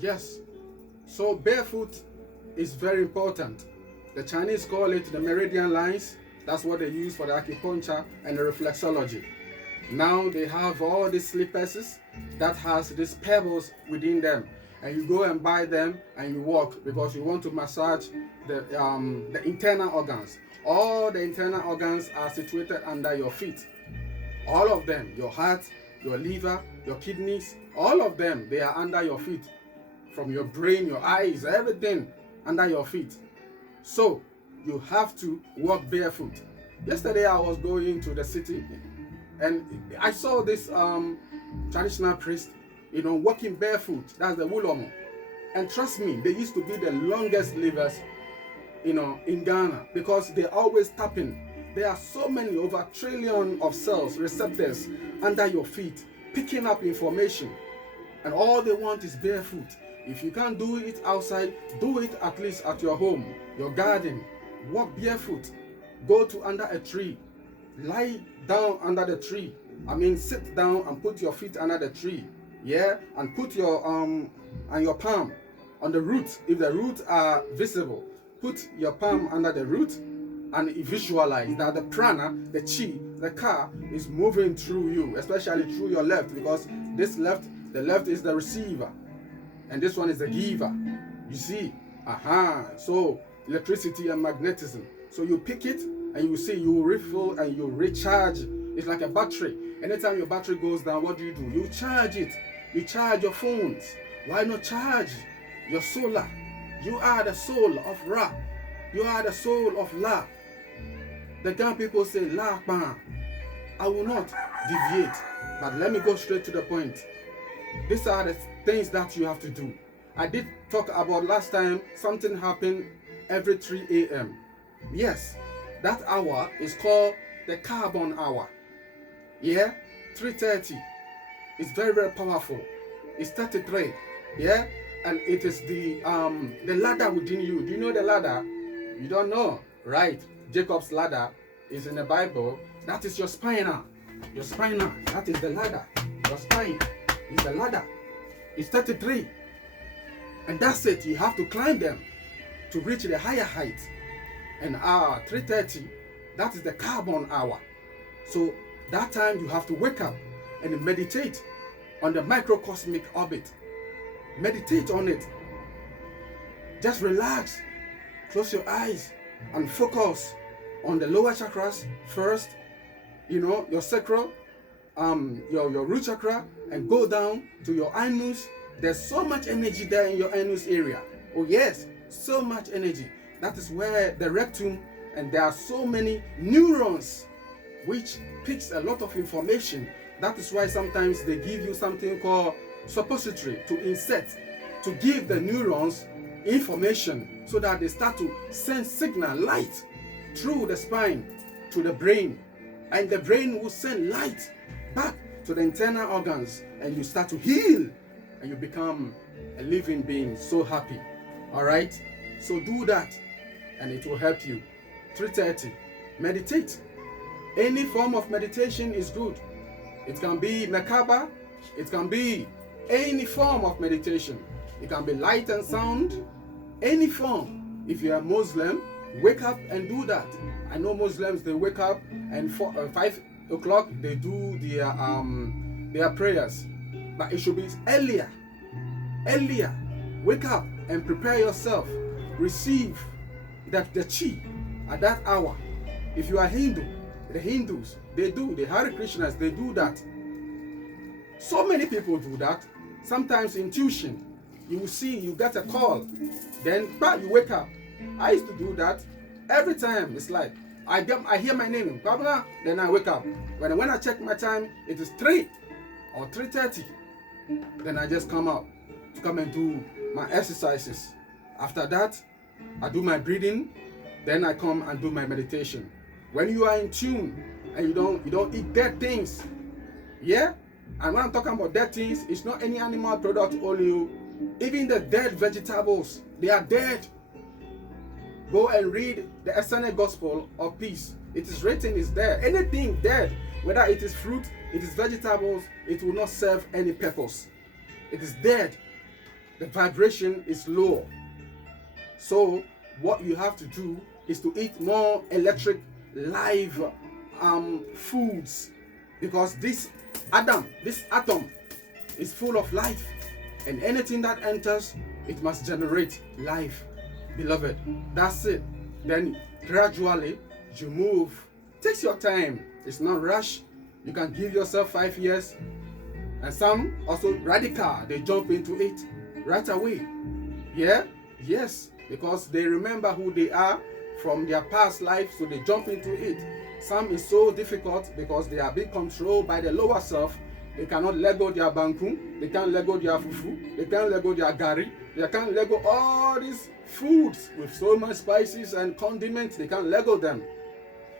Yes. So barefoot is very important. The Chinese call it the meridian lines. That's what they use for the acupuncture and the reflexology. Now they have all these slippers that has these pebbles within them, and you go and buy them and you walk because you want to massage the internal organs. All the internal organs are situated under your feet. All of them, your heart, your liver, your kidneys, all of them, they are under your feet. From your brain, your eyes, everything under your feet. So you have to walk barefoot. Yesterday I was going to the city and I saw this traditional priest, walking barefoot. That's the Wulomo. And trust me, they used to be the longest livers, in Ghana because they're always tapping. There are so many, over 1 trillion of cells, receptors under your feet, picking up information. And all they want is barefoot. If you can't do it outside, do it at least at your home, your garden. Walk barefoot. Go to under a tree. Lie down under the tree. Sit down and put your feet under the tree. Yeah? And put your palm on the root. If the roots are visible, put your palm under the root and visualize that the prana, the chi, the ka is moving through you, especially through your left, because the left is the receiver and this one is the giver. You see? So electricity and magnetism. So you pick it and you see, you refill and you recharge. It's like a battery. Anytime your battery goes down, what do? You charge it. You charge your phones. Why not charge your solar? You are the soul of Ra. You are the soul of La. The Ghana people say La Ba. I will not deviate, but let me go straight to the point. These are the things that you have to do. I did talk about last time something happened every 3 a.m. Yes, that hour is called the carbon hour. Yeah, 3:30. It's very, very powerful. It's 33. Yeah, and it is the ladder within you. Do you know the ladder? You don't know, right? Jacob's ladder is in the Bible. That is your spina. Your spina. That is the ladder. Your spine is the ladder. It's 33. And that's it. You have to climb them to reach the higher height. And 3:30, that is the carbon hour. So that time you have to wake up and meditate on the microcosmic orbit. Meditate on it. Just relax. Close your eyes and focus on the lower chakras first. Your sacral, your root chakra, and go down to your anus. There's so much energy there in your anus area. Oh yes, so much energy. That is where the rectum, and there are so many neurons which picks a lot of information. That is why sometimes they give you something called suppository to insert, to give the neurons information so that they start to send signal, light, through the spine to the brain. And the brain will send light back to the internal organs, and you start to heal, and you become a living being, so happy. All right? So do that, and it will help you. 3:30, meditate. Any form of meditation is good. It can be Merkaba, it can be any form of meditation. It can be light and sound, any form. If you are Muslim, wake up and do that. I know Muslims, they wake up and 5 o'clock they do their prayers, but it should be earlier. Wake up and prepare yourself. Receive the chi at that hour. If you are Hindu, the Hindus, they do. The Hare Krishnas, they do that. So many people do that. Sometimes intuition. You will see, you get a call, then you wake up. I used to do that every time. It's like I hear my name, then I wake up. When I check my time, it is 3 or 3:30. Then I just come out to come and do my exercises. After that, I do my breathing. Then I come and do my meditation. When you are in tune and you don't eat dead things, yeah. And when I'm talking about dead things, it's not any animal product only. Even the dead vegetables, they are dead. Go and read the Essene Gospel of Peace. It is written, it's there. Anything dead, whether it is fruit, it is vegetables, it will not serve any purpose. It is dead. the vibration is low. So what you have to do is to eat more electric live foods, because this atom is full of life, and anything that enters, it must generate life, beloved. That's it. Then gradually you move. Takes your time. It's not rush. You can give yourself 5 years. And some also radical, they jump into it right away. Yeah, yes, because they remember who they are from their past life, so they jump into it. Some is so difficult because they are being controlled by the lower self. They cannot let go their banku, they can't let go their fufu, they can't let go their gari, they can't let go all these foods with so much spices and condiments, they can't let go them.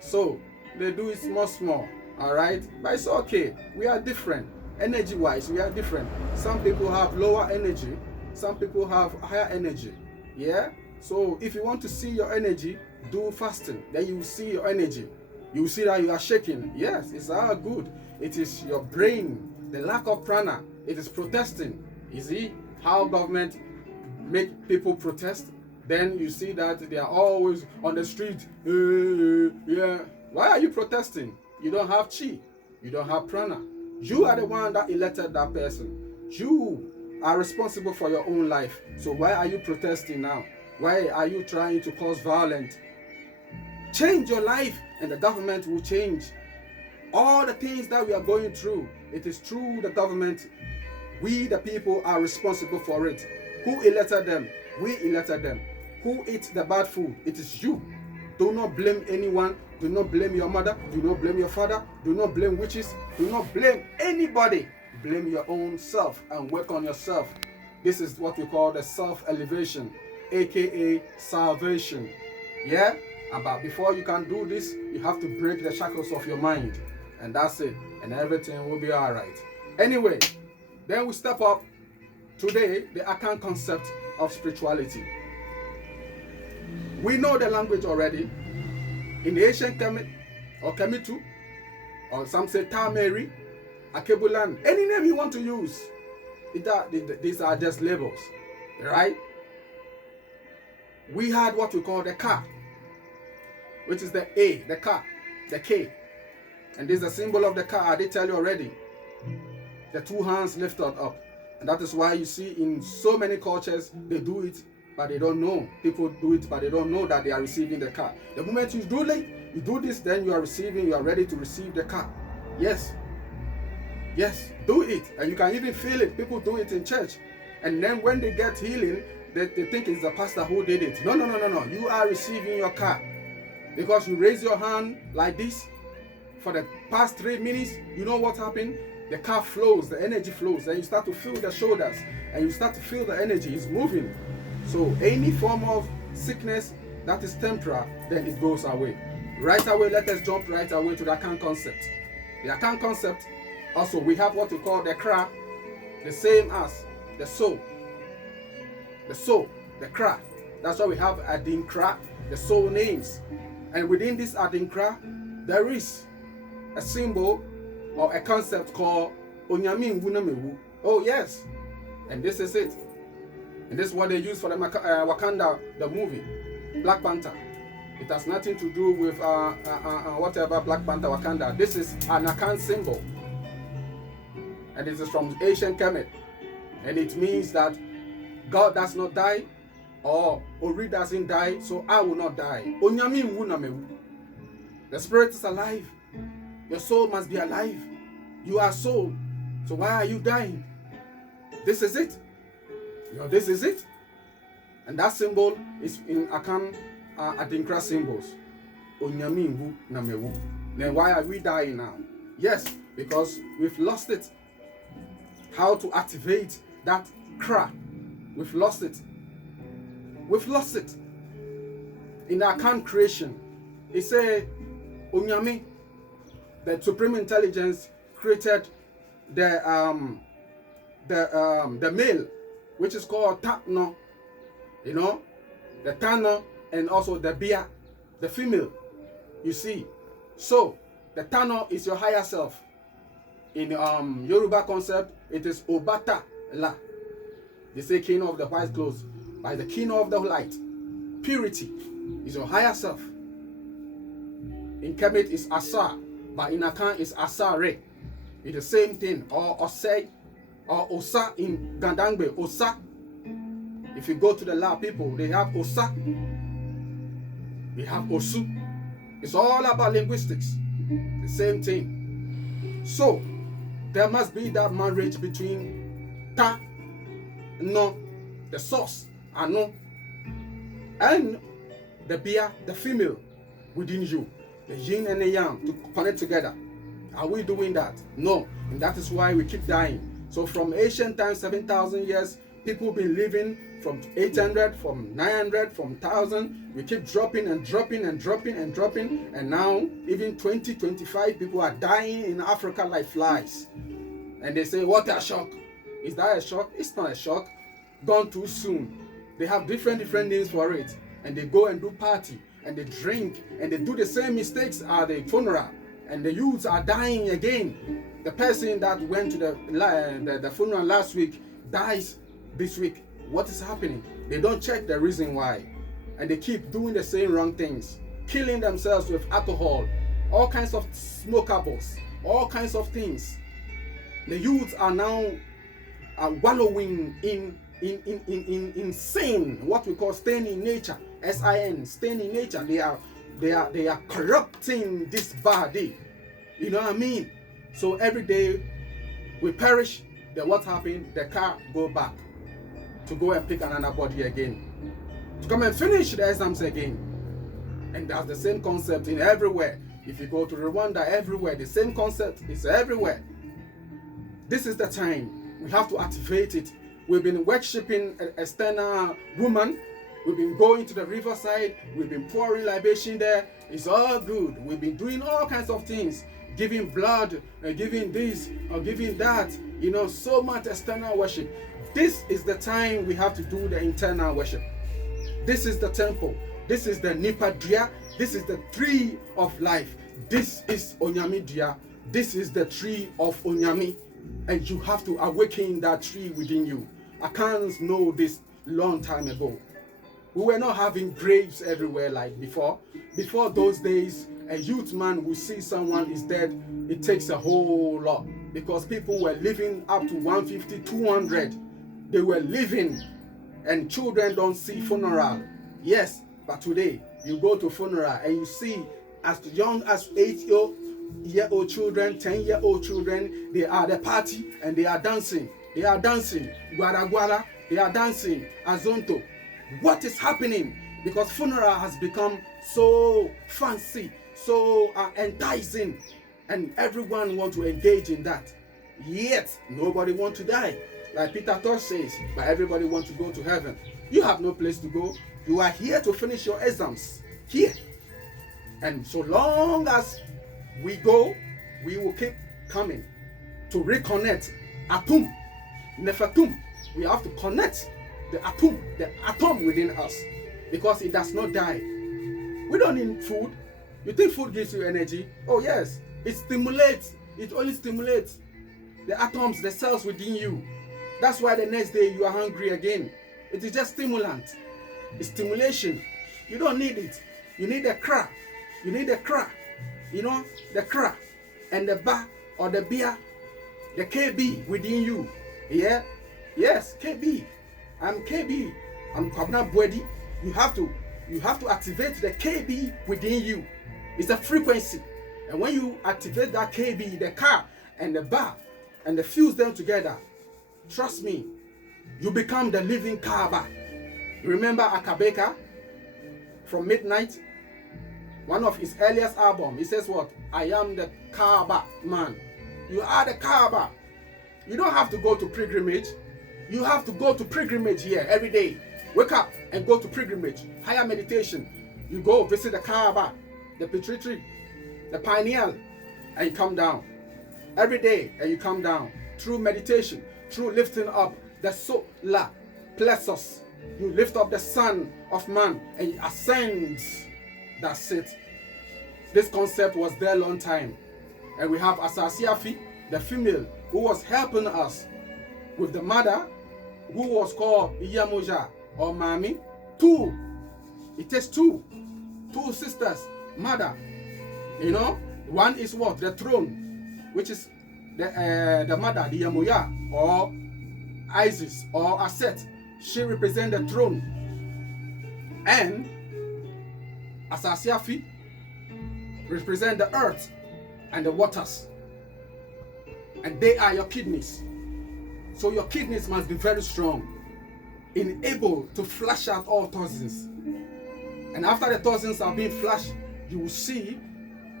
So they do it small, all right? But it's okay. We are different. Energy-wise, we are different. Some people have lower energy, some people have higher energy. Yeah? So if you want to see your energy, do fasting. Then you will see your energy. You will see that you are shaking. Yes, it's all good. It is your brain, the lack of prana. It is protesting. You see how government make people protest? Then you see that they are always on the street. Yeah. Why are you protesting? You don't have chi. You don't have prana. You are the one that elected that person. You are responsible for your own life. So why are you protesting now? Why are you trying to cause violence? Change your life and the government will change. All the things that we are going through, it is through the government. We, the people, are responsible for it. Who elected them? We elected them. Who eats the bad food? It is you. Do not blame anyone. Do not blame your mother. Do not blame your father. Do not blame witches. Do not blame anybody. Blame your own self and work on yourself. This is what we call the self-elevation, aka salvation. Yeah? But before you can do this, you have to break the shackles of your mind. And that's it. And everything will be all right. Anyway, then we step up today, the Akan concept of spirituality. We know the language already. In the ancient Kemet, or Kemitu, or some say Tameri, Akebulan, any name you want to use, these are just labels, right? We had what we call the Ka, which is the A, the Ka, the K. And this is the symbol of the Ka, I did tell you already. The two hands lifted up. And that is why you see in so many cultures, they do it, but they don't know. People do it, but they don't know that they are receiving the Ka. The moment you do this, then you are receiving, you are ready to receive the Ka. Yes. Yes, do it. And you can even feel it. People do it in church. And then when they get healing, they think it's the pastor who did it. No. You are receiving your Ka. Because you raise your hand like this for the past 3 minutes, you know what happened? The Ka flows, the energy flows. Then you start to feel the shoulders. And you start to feel the energy is moving. So any form of sickness that is temporal, then it goes away. Right away, let us jump right away to the Akan concept. The Akan concept, also we have what we call the Kra, the same as the soul. The soul, the Kra. That's why we have Adinkra, the soul names. And within this Adinkra, there is a symbol or a concept called Onyami Wunamewu. Oh yes, and this is it. And this is what they use for the Wakanda, the movie, Black Panther. It has nothing to do with whatever Black Panther Wakanda. This is an Akan symbol. And this is from ancient Kemet. And it means that God does not die, or Ori doesn't die, so I will not die. Onyami Wunamewu. The spirit is alive. Your soul must be alive. You are soul. So why are you dying? This is it. This is it. And that symbol is in Akan Adinkra symbols. Onyami Wunamewu. Then why are we dying now? Yes, because we've lost it. How to activate that Kra. We've lost it. We've lost it. In the Akan creation, it said Onyami, the supreme intelligence, created the male, which is called Tano, the Tano, and also the Bia, the female. You see, so the Tano is your higher self. In Yoruba concept, it is Obata La. They say king of the white clothes, by the king of the light. Purity is your higher self. In Kemet is Asa, but in Akan is Asare. It's the same thing. Or Osei, or Osa in Gandangbe, Osa. If you go to the La people, they have Osa. We have Osu. It's all about linguistics. The same thing. So, there must be that marriage between Ta, No, the source, Ano, and the Bia, the female within you. The yin and the yang to connect together. Are we doing that? No. And that is why we keep dying. So from ancient times, 7,000 years, people been living from 800, from 900, from 1,000. We keep dropping and dropping and dropping and dropping. And now, even 2025, people are dying in Africa like flies. And they say, what a shock. Is that a shock? It's not a shock. Gone too soon. They have different names for it. And they go and do party. And they drink. And they do the same mistakes at the funeral. And the youths are dying again. The person that went to the funeral last week dies this week. What is happening? They don't check the reason why. And they keep doing the same wrong things. Killing themselves with alcohol. All kinds of smokables. All kinds of things. The youths are now wallowing in sin. What we call staying in nature. S-I-N. Staying in nature. They are corrupting this body. You know what I mean? So every day we perish. Then what happened? The car go back to go and pick another body again, to come and finish the exams again. And that's the same concept in everywhere. If you go to Rwanda, everywhere, the same concept is everywhere. This is the time we have to activate it. We've been worshiping an external woman. We've been going to the riverside. We've been pouring libation there. It's all good. We've been doing all kinds of things. Giving blood, giving this, or giving that. You know, so much external worship. This is the time we have to do the internal worship. This is the temple. This is the Nipadria. This is the tree of life. This is Onyami Dia. This is the tree of Onyami. And you have to awaken that tree within you. Akans know this long time ago. We were not having graves everywhere like before. Before those days, a youth man will see someone is dead. It takes a whole lot. Because people were living up to 150, 200. They were living. And children don't see funeral. Yes, but today, you go to funeral and you see as young as 8-year-old children, 10-year-old children, they are the party and they are dancing. They are dancing. Guara guara, they are dancing. Azonto. What is happening? Because funeral has become so fancy, so enticing, and everyone wants to engage in that. Yet, nobody wants to die. Like Peter Tosh says, but everybody wants to go to heaven. You have no place to go. You are here to finish your exams. Here. And so long as we go, we will keep coming to reconnect. Atum, Nefatum. We have to connect the atom within us, because it does not die. We don't need food. You think food gives you energy? Oh yes, it stimulates. It only stimulates the atoms, the cells within you. That's why the next day you are hungry again. It is just stimulant. It's stimulation. You don't need it. You need the cra. You need the cra. You know, the cra and the ba or the beer, the KB within you. Yeah? Yes, KB. I'm KB. I'm Kwabna Bwedi. You have to activate the KB within you. It's a frequency. And when you activate that KB, the car and the bar, and fuse them together, trust me, you become the living Kaaba. Remember Akabeka from Midnight? One of his earliest albums. He says what? I am the Kaaba man. You are the Kaaba. You don't have to go to pilgrimage. You have to go to pilgrimage here every day. Wake up and go to pilgrimage. Higher meditation. You go visit the Kaaba, the Petri, the Pineal, and you come down. Every day, and you come down. Through meditation, through lifting up the solar plexus. You lift up the Son of Man and it ascends. That's it. This concept was there a long time. And we have Asasiafi, the female, who was helping us with the mother who was called Iyamoja or Mami. Two. It takes two. Two sisters, mother. You know, one is what? The throne, which is the mother, the Yamoya, or Isis, or Aset. She represents the throne. And Asasiafi represent the earth and the waters. And they are your kidneys. So your kidneys must be very strong, able to flush out all toxins. And after the toxins are being flushed, you will see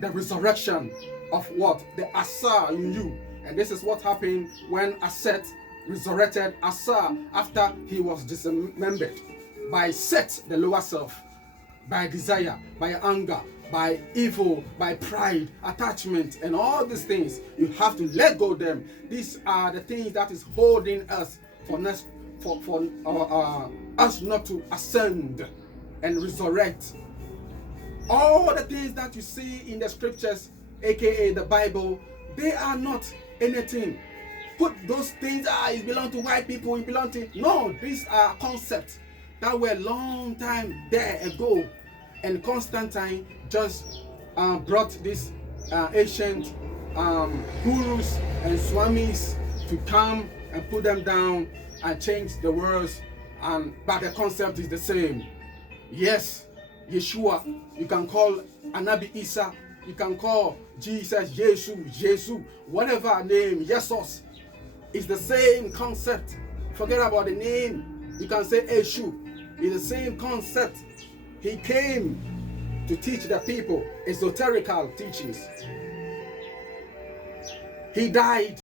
the resurrection of what? The Asa in you. And this is what happened when Aset resurrected Asa after he was dismembered by Set, the lower self, by desire, by anger, by evil, by pride, attachment, and all these things. You have to let go of them. These are the things that is holding us for us not to ascend and resurrect. All the things that you see in the scriptures, aka the Bible, they are not anything. Put those things, it belongs to white people, it belongs to... No, these are concepts that were a long time there ago. And Constantine just brought these ancient gurus and swamis to come and put them down and change the words. But the concept is the same. Yes, Yeshua, you can call Anabi Isa, you can call Jesus, Jesus, whatever name, Jesus, it's the same concept. Forget about the name. You can say Eshu, it's the same concept. He came to teach the people esoterical teachings. He died